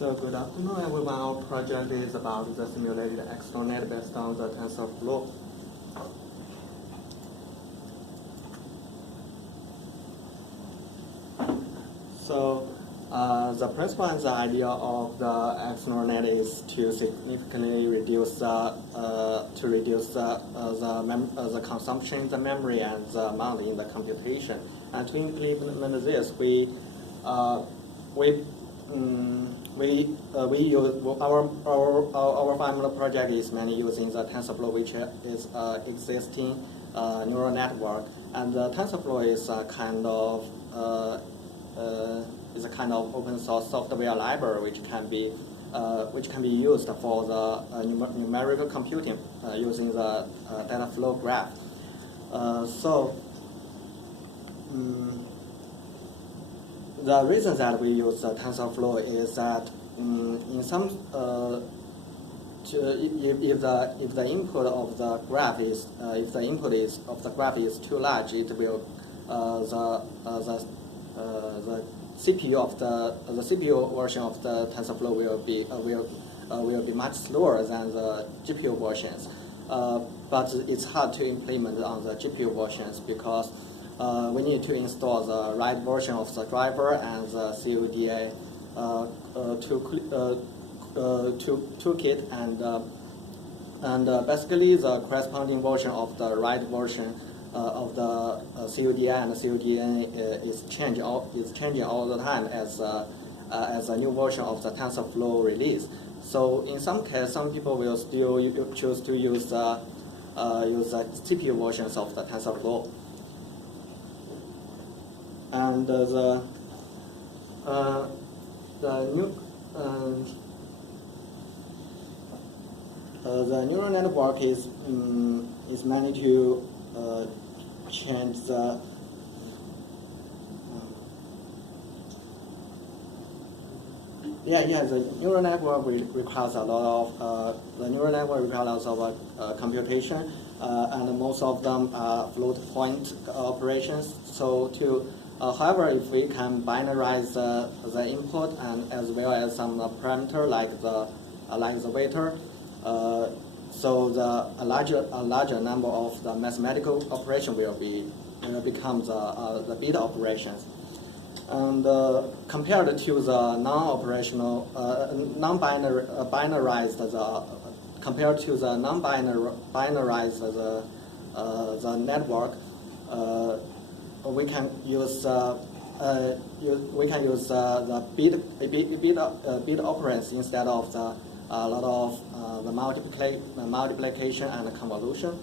So good afternoon, everyone. Our project is about the simulated external net based on the TensorFlow. So the principle and the idea of the external net is to significantly reduce the consumption in the memory and the amount in the computation. And to implement this, we use our final project is mainly using the TensorFlow, which is existing neural network, and the TensorFlow is a kind of open source software library which can be used for the numerical computing using the data flow graph. The reason that we use TensorFlow is that in some if the input of the graph is too large, it will the CPU version of the TensorFlow will be much slower than the GPU versions. But it's hard to implement on the GPU versions because we need to install the right version of the driver and the CODA toolkit, and basically the corresponding version of the right version of the CODA and the CODA is changing all the time as a new version of the TensorFlow release. So in some cases, some people will still choose to use the CPU versions of the TensorFlow. And the neural network is meant to change the the neural network requires a lot of computation, and most of them are float point operations. So however, if we can binarize the input and as well as some parameter like the weighter, so a larger number of the mathematical operation will become the bit operations. And compared to the non-operational, compared to the non-binarized the network, we can use the bit operands instead of a lot of the multiplication and the convolution.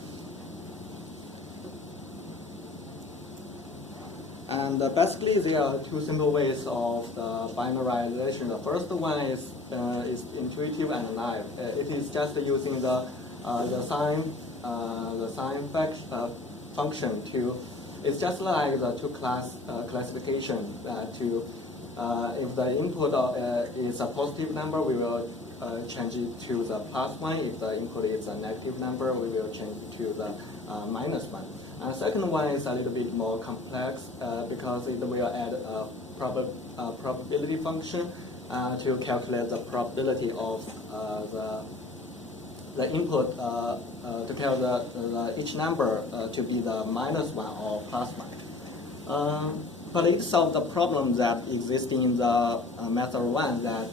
And basically, there are two simple ways of the binarization. The first one is intuitive and naive. It is just using the sign function to. It's just like the two-class classification. If the input is a positive number, we will change it to the +1. If the input is a negative number, we will change it to the -1. And the second one is a little bit more complex because it will add a probability function to calculate the probability of the input to tell each number to be the -1 or +1. But it solves the problem that exists in the method 1 that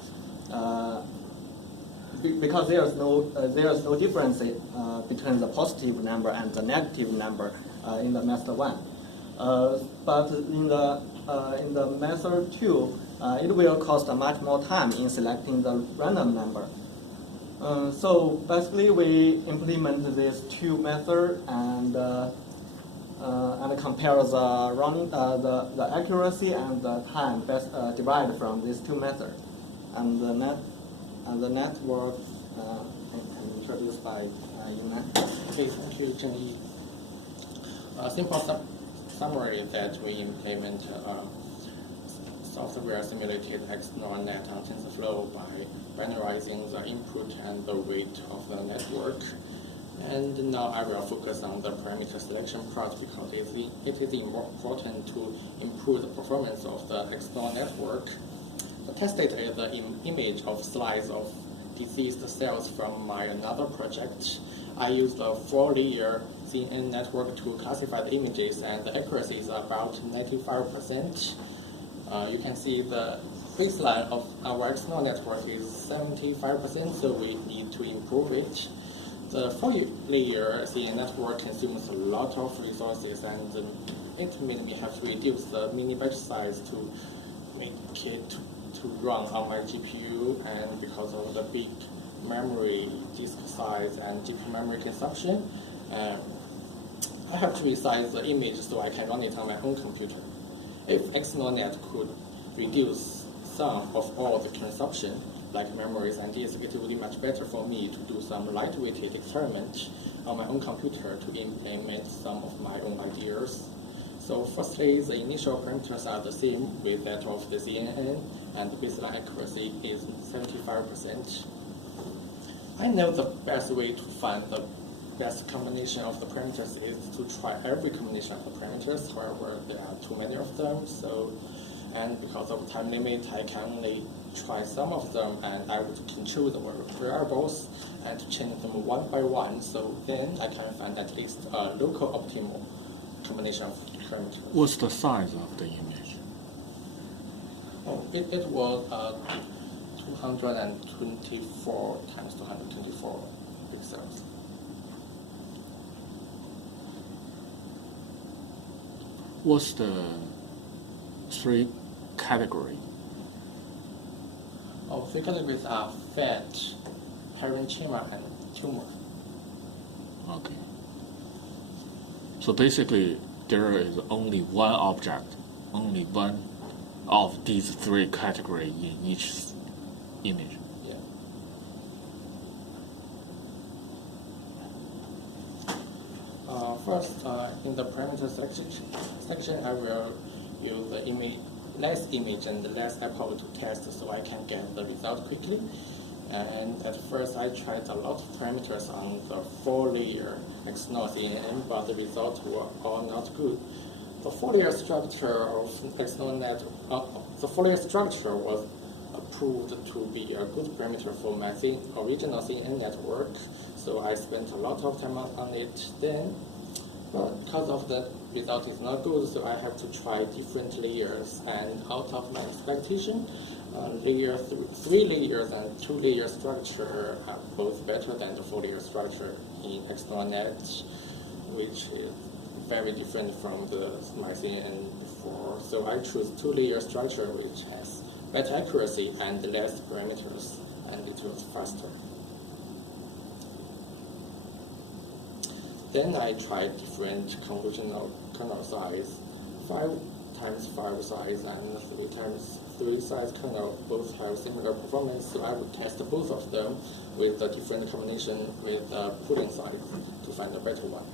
because there is no difference between the positive number and the negative number in the method 1. But in the method 2, it will cost much more time in selecting the random number. So basically, we implement these two methods and compare the accuracy and the time derived from these two methods. And the network introduced by Yunan. Okay, thank you, Zhengyi. A simple summary is that we implement software simulated external net on TensorFlow by binarizing the input and the weight of the network. And now I will focus on the parameter selection part because it is important to improve the performance of the external network. The tested the image of slice of deceased cells from my another project. I used a 4-layer CNN network to classify the images, and the accuracy is about 95%. You can see the baseline of our external network is 75%, so we need to improve it. The 4-layer CNN network consumes a lot of resources, and it made me have to reduce the mini batch size to make it to run on my GPU, and because of the big memory disk size and GPU memory consumption, I have to resize the image so I can run it on my own computer. If XNORNet could reduce some of all the consumption, like memories and disk, it would be much better for me to do some lightweighted experiment on my own computer to implement some of my own ideas. So firstly, the initial parameters are the same with that of the CNN, and the baseline accuracy is 75%. I know the best way to find the best combination of the parameters is to try every combination of the parameters. However, there are too many of them, and because of time limit, I can only try some of them, and I would control the variables and to change them one by one, so then I can find at least a local optimal combination of parameters. What's the size of the image? Oh, it was 224 times 224 pixels. What's the 3 category? Oh, 3 categories are fat, parenchyma, and tumor. Okay. So basically, there is only one object, only one of these 3 categories in each image. Yeah. First, in the parameter section, I will use the less image and less epoch to test so I can get the result quickly. And at first, I tried a lot of parameters on the 4-layer XNOR CNN, but the results were all not good. The 4-layer structure of XNORNet, the 4-layer structure was approved to be a good parameter for my original CNN network, so I spent a lot of time on it then. But because of the result is not good, so I have to try different layers, and out of my expectation, 3 layers and 2-layer structure are both better than the 4-layer structure in XNORNet, which is very different from my CNN before. So I choose 2-layer structure, which has better accuracy and less parameters, and it was faster. Then I tried different convolutional kernel size, 5 times 5 size and 3 times 3 size kernel. Both have similar performance, so I would test both of them with a different combination with pooling size to find a better one.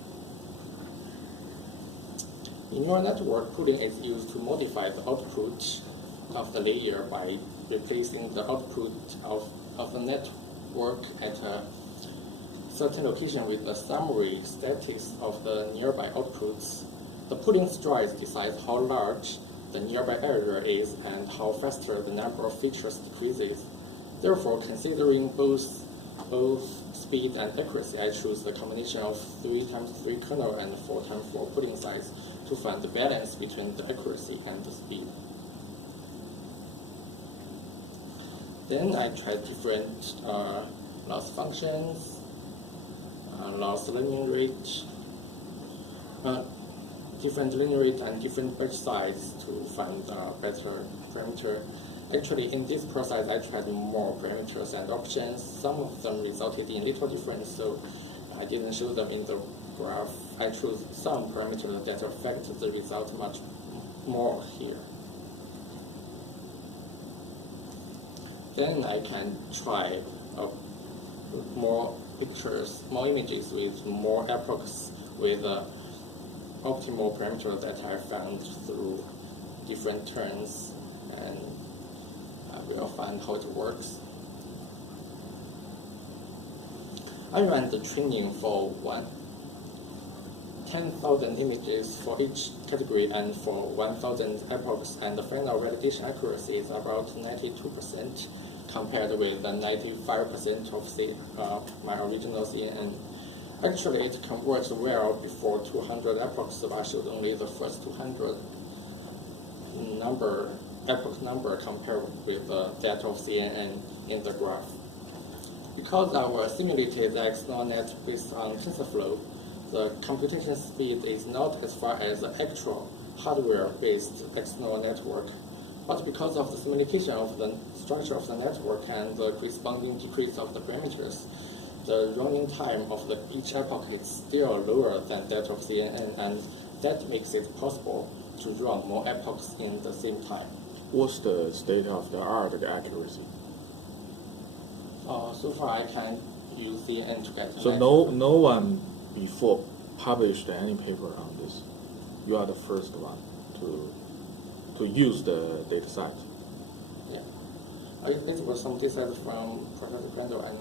In neural network, pooling is used to modify the output of the layer by replacing the output of the network at a certain location with the summary status of the nearby outputs. The pooling strides decides how large the nearby area is and how faster the number of features decreases. Therefore, considering both speed and accuracy, I choose the combination of 3 times 3 kernel and 4 times 4 pooling size to find the balance between the accuracy and the speed. Then I tried different loss functions, loss learning rate, different learning rate and different batch size to find a better parameter. Actually, in this process, I tried more parameters and options. Some of them resulted in little difference, so I didn't show them in the graph. I chose some parameters that affect the result much more here. Then I can try more pictures, more images with more epochs with optimal parameters that I found through different turns, and we'll find how it works. I ran the training for 10,000 images for each category and for 1,000 epochs, and the final validation accuracy is about 92% compared with the 95% of my original CNN. Actually, it converts well before 200 epochs, so I showed only the first 200 epoch number compared with that of CNN in the graph. Because our simulated external net based on TensorFlow, the computation speed is not as far as the actual hardware-based external network. But because of the simulation of the structure of the network and the corresponding decrease of the parameters, the running time of each epoch is still lower than that of CNN, and that makes it possible to run more epochs in the same time. What's the state of the art accuracy? So far, I can use CNN to get. So no one before published any paper on this. You are the first one to use the data set. Yeah, it was some data from Professor Grendel and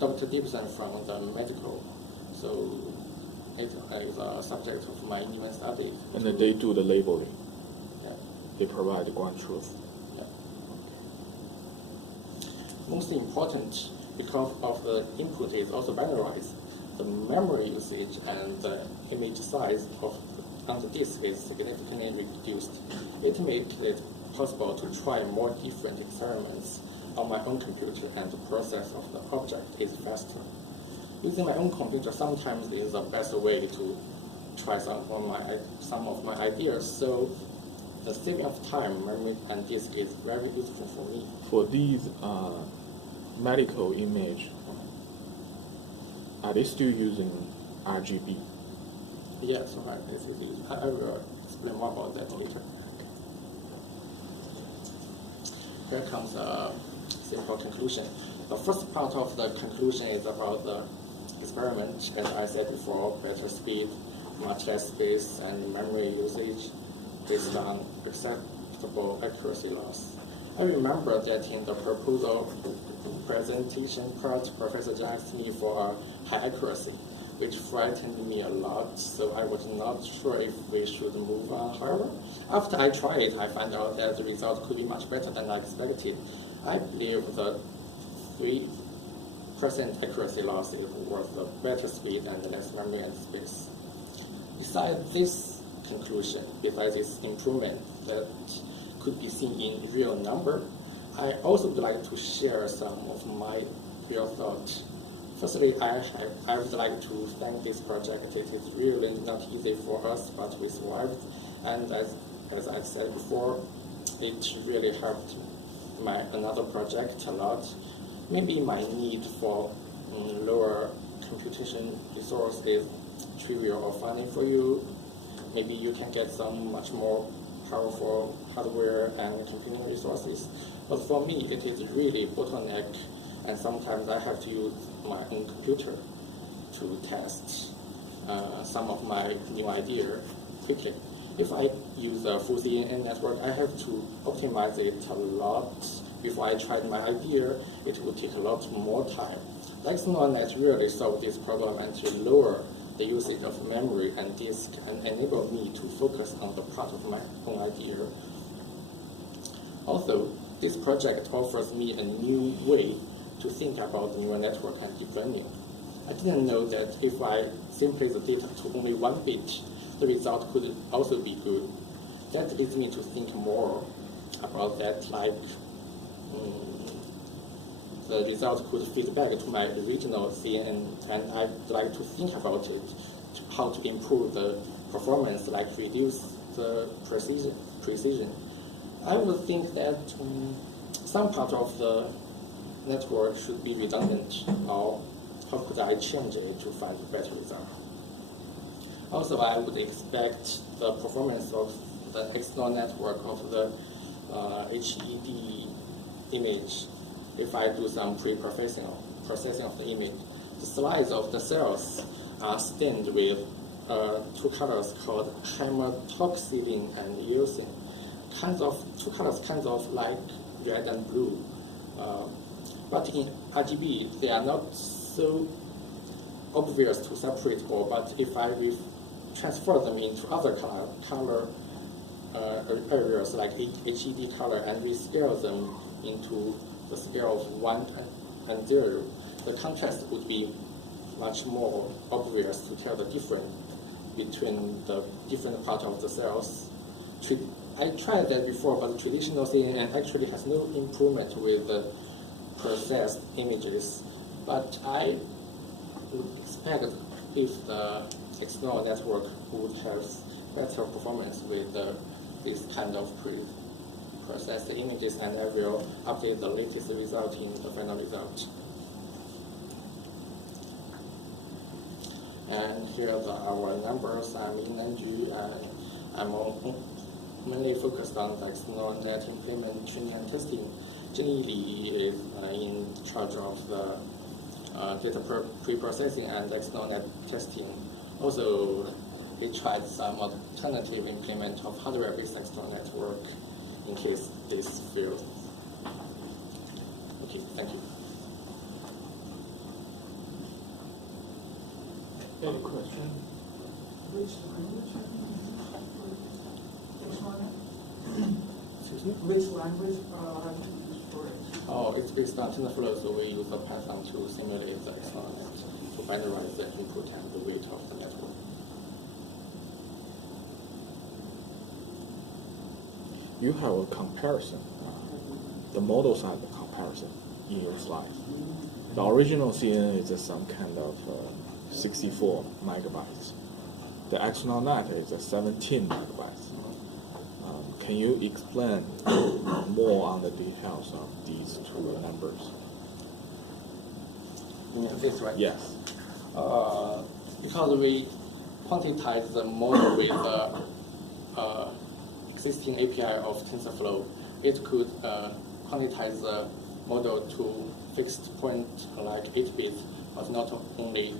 Dr. Gibson from the medical. So it is a subject of my new study. And then they do the labeling. Yeah. They provide the ground truth. Yeah. Most important, because of the input is also binarized, the memory usage and the image size on the disk is significantly reduced. It makes it possible to try more different experiments on my own computer, and the process of the object is faster. Using my own computer sometimes is the best way to try some of my ideas, so the saving of time, memory, and disk is very useful for me. For these medical image, are they still using RGB? Yes, right. I will explain more about that later. Here comes a simple conclusion. The first part of the conclusion is about the experiment, as I said before, better speed, much less space, and memory usage based on acceptable accuracy loss. I remember that in the proposal presentation part, Professor Zhang asked me for a high accuracy, which frightened me a lot, so I was not sure if we should move on. However, after I tried it, I found out that the result could be much better than I expected. I believe the 3% accuracy loss is worth the better speed and less memory and space. Besides this conclusion, besides this improvement that could be seen in real number, I also would like to share some of my real thoughts. Firstly, I would like to thank this project. It is really not easy for us, but we survived. And as I said before, it really helped my another project a lot. Maybe my need for lower computation resource is trivial or funny for you. Maybe you can get some much more powerful hardware and computing resources. But for me, it is really bottleneck, and sometimes I have to use my own computer to test some of my new idea quickly. If I use a full CNN network, I have to optimize it a lot. Before I tried my idea, it would take a lot more time. The external net really solved this problem and to lower the usage of memory and disk and enable me to focus on the part of my own idea. Also, this project offers me a new way to think about neural network and deep learning. I didn't know that if I simply the data to only one bit, the result could also be good. That leads me to think more about that, like the result could feed back to my original CNN, and I'd like to think about it, how to improve the performance, like reduce the precision. I would think that some part of the network should be redundant, or how could I change it to find a better result? Also, I would expect the performance of the external network of the HED image if I do some pre-processing of the image. The slides of the cells are stained with two colors called hematoxylin and eosin. Two colors kind of like red and blue. But in RGB, they are not so obvious to separate all, but if I transfer them into other color areas like HED color and rescale them into the scale of 1 and 0, the contrast would be much more obvious to tell the difference between the different part of the cells. I tried that before, but traditional CNN actually has no improvement with the processed images. But I would expect if the external network would have better performance with this kind of pre-processed images, and I will update the latest result in the final result. And here are our numbers. I'm in Nanju, and I'm mainly focused on the external net implement training and testing. Jenny Li is in charge of the data pre-processing and external net testing. Also, we tried some alternative implement of hardware-based external network in case this fails. Okay, thank you. Any question? Which language Excuse me? Which language have you used for it? Oh, it's based on TensorFlow, so we use the Python to simulate the external net to binarize the input and the weight of the network. You have a comparison. The models have a comparison in your slides. The original CNN is some kind of 64 megabytes. The external net is 17 megabytes. Can you explain more on the details of these two numbers? You mean this, right? Yes. Because we quantize the model with the existing API of TensorFlow, it could quantize the model to fixed point like 8 bits, but not only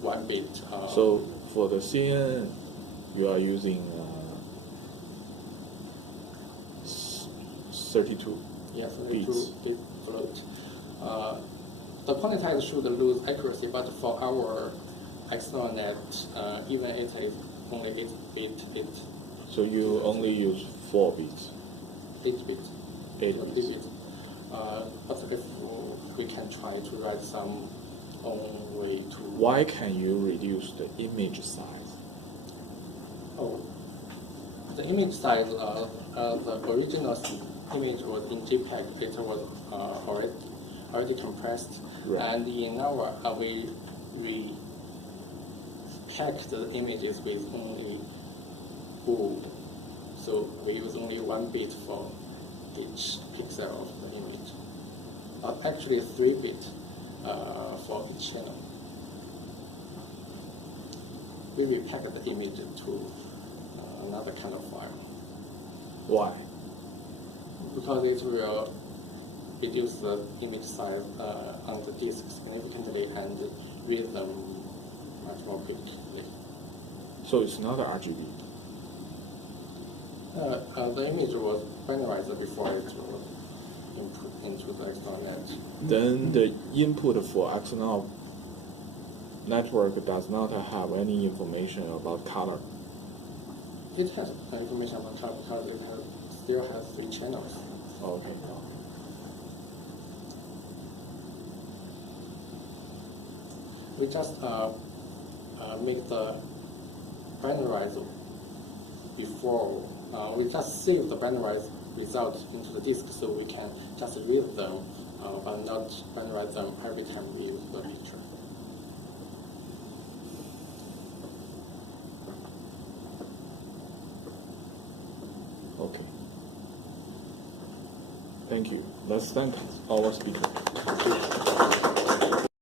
1 bit. So for the CNN, you are using 32 yes, bits. bit float. The quantizer should lose accuracy, but for our external net, even it is only 8 bit. So you only use 4 bits. 8 bits. 8 bits. But if we can try to write some own way to. Why can you reduce the image size? Oh, the image size, the original image was in JPEG. It was already compressed, Right. and in our we pack the images with only bool, so we use only 1 bit for each pixel of the image. Actually 3 bit for each channel. We repack the image to another kind of file Why? because it will reduce the image size on the disk significantly and read them much more quickly. So it's not a RGB. The image was binarized before it was input into the external net. Then the input for external network does not have any information about color. It has information about color because it still has 3 channels. Okay. We just make the binarize before. We just save the binarized results into the disk so we can just read them, but not binarize them every time we use the picture. Okay. Thank you. Let's thank our speaker.